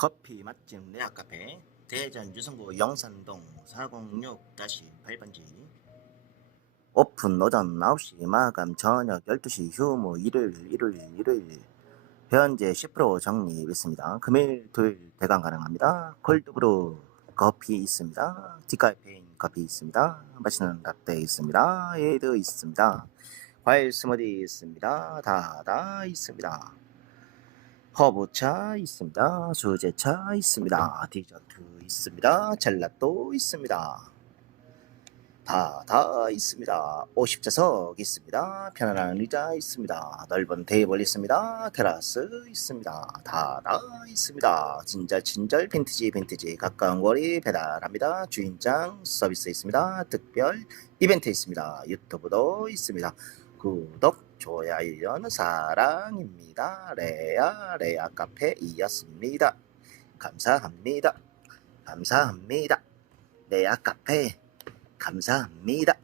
커피 맛집 레아 카페 대전 유성구 영산동 406-8번지 오픈 오전 9시 마감 저녁 12시 휴무 일요일 일요일 일요일 현재 10% 적립 있습니다. 금일 토요일 대강 가능합니다. 콜드브루 커피 있습니다. 디카페인 커피 있습니다. 맛있는 라떼 있습니다. 에드 있습니다. 과일 스무디 있습니다. 다다 있습니다. 허브차 있습니다. 수제차 있습니다. 디저트 있습니다. 젤라또 있습니다. 다, 다 있습니다. 50좌석 있습니다. 편안한 의자 있습니다. 넓은 테이블 있습니다. 테라스 있습니다. 다, 다 있습니다. 진짜 친절 빈티지 빈티지 가까운 거리 배달합니다. 주인장 서비스 있습니다. 특별 이벤트 있습니다. 유튜브도 있습니다. 구독, 좋아요는 사랑입니다. 레아, 레아 카페이었습니다. 감사합니다. 감사합니다. 레아 카페, 감사합니다.